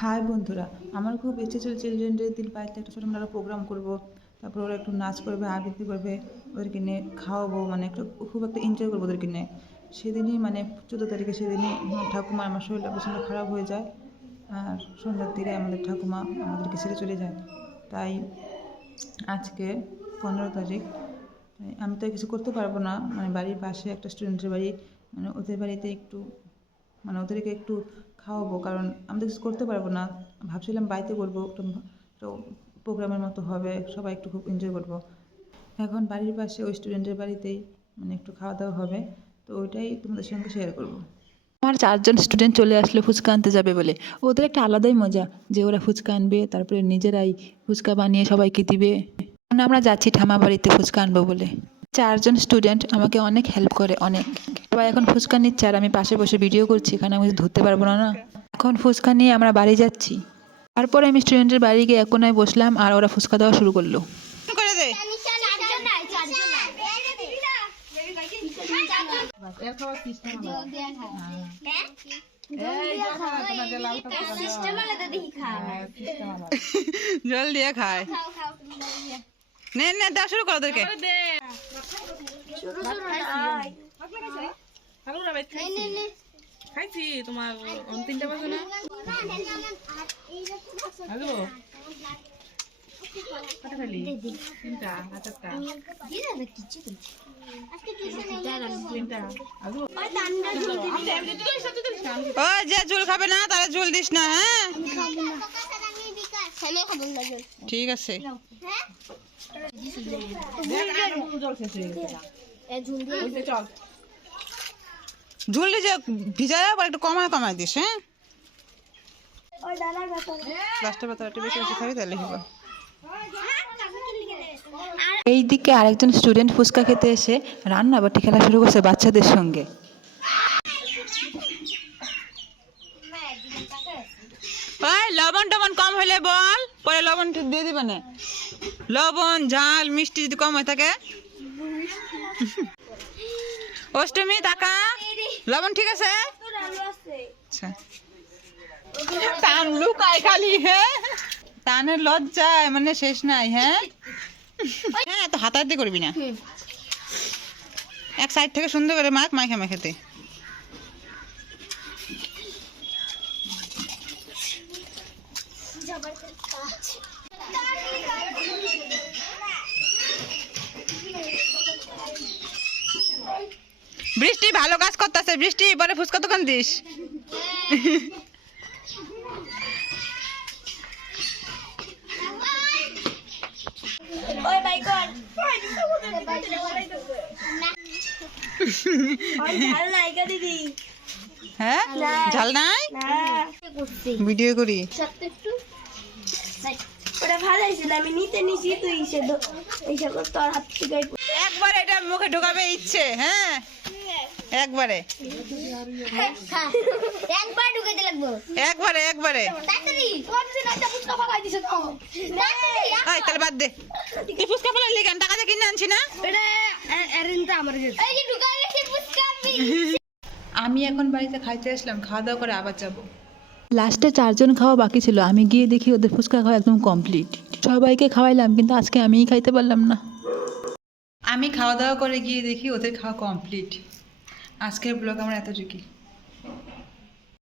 High বন্ধুরা, আমার খুব ইচ্ছে ছিল চিলড্রেন ডে দিন বাড়িতে একটা ছোটো মোটো প্রোগ্রাম করবো। তারপর ওরা একটু নাচ করবে, আবৃত্তি করবে, ওদেরকে নিয়ে খাওয়াবো, মানে একটু খুব একটা এনজয় করবো ওদেরকে নিয়ে। সেদিনই মানে 14 তারিখে সেদিনই ঠাকুমা আমার শরীরটা প্রচণ্ড খারাপ হয়ে যায়। আর সন্ধ্যার দিকে আমাদের ঠাকুমা আমাদেরকে ছেড়ে চলে যায়। তাই আজকে 15 তারিখ, আমি তো কিছু করতে পারবো না। মানে বাড়ির পাশে একটা স্টুডেন্টের বাড়ি, মানে ওদের বাড়িতে একটু মানে ওদেরকে একটু খাওয়াবো, কারণ আমি তো কিছু করতে পারবো না। ভাবছিলাম বাড়িতে করবো, একটা প্রোগ্রামের মতো হবে, সবাই একটু খুব এনজয় করবো। এখন বাড়ির পাশে ওই স্টুডেন্টের বাড়িতেই মানে একটু খাওয়া দাওয়া হবে, তো ওইটাই তোমাদের সঙ্গে শেয়ার করবো। আমার 4জন স্টুডেন্ট চলে আসলো ফুচকা আনতে যাবে বলে। ওদের একটা আলাদাই মজা যে ওরা ফুচকা আনবে, তারপরে নিজেরাই ফুচকা বানিয়ে সবাইকে দিবে। এখন আমরা যাচ্ছি ঠামা বাড়িতে ফুচকা আনবো বলে। 4জন স্টুডেন্ট আমাকে অনেক হেল্প করে, অনেক। সবাই এখন ফুচকা নিচ্ছে আর আমি পাশে বসে ভিডিও করছি, এখানে আমি ধরতে পারবো না না। এখন ফুচকা নিয়ে আমরা বাড়ি যাচ্ছি। তারপরে আমি স্টুডেন্টের বাড়ি গিয়ে এক কোনায় বসলাম আর ওরা ফুচকা দেওয়া শুরু করলো। জল দিয়ে খায়। নে নে, দেওয়া শুরু করো ওদেরকে। খাইছি তোমার 3টা বাজে না। হ্যালো, কটা খালি? 3টা না 4টা? 3টা। ও যে ঝোল খাবে না তারা ঝোল দিস না, হ্যাঁ ঠিক আছে। ঝোল দিয়ে ভিজা আবার একটু কমায় কমায় দিস, হ্যাঁ লাস্টের পাতা একটু বেশি বেশি খাবি তাহলে হবে। এইদিকে আরেকজন স্টুডেন্ট ফুচকা খেতে এসে রান্না বাটি খেলা শুরু করছে বাচ্চাদের সঙ্গে। লবণ টবণ কম হলে বল, পরে লবণ দিয়ে দিবে না। লবণ ঝাল মিষ্টি যদি কম হয়ে থাকে। অষ্টমী টাকা লবণ ঠিক আছে? আচ্ছা, টান লুকায় খালি, হ্যাঁ টানের লজ্জায় মানে শেষ নাই। হ্যাঁ হ্যাঁ, তো হাতার দিয়ে করবি না, এক সাইড থেকে সুন্দর করে মাখ মাখে মাখেতে। বৃষ্টি ভালো কাজ করতেছে, বৃষ্টি পরে ফুচকা দোকান দিস। হ্যাঁ ঝাল নাই, ভিডিও করি। একবার এটা মুখে ঢোকাবে ইচ্ছে, হ্যাঁ একবারে একবারে একবারে। তাহলে বাদ দে, তুই ফুচকা ফেলে লিখান টাকা দিয়ে কিনে আনছি না। আমি এখন বাড়িতে খাইতে আসলাম, খাওয়া দাওয়া করে আবার যাবো। লাস্টে 4জন খাওয়া বাকি ছিল, আমি গিয়ে দেখি ওদের ফুচকা খাওয়া একদম কমপ্লিট। সবাইকে খাওয়াইলাম কিন্তু আজকে আমিই খাইতে পারলাম না। আমি খাওয়া দাওয়া করে গিয়ে দেখি ওদের খাওয়া কমপ্লিট। আজকের ব্লগ আমার এতটুকুই।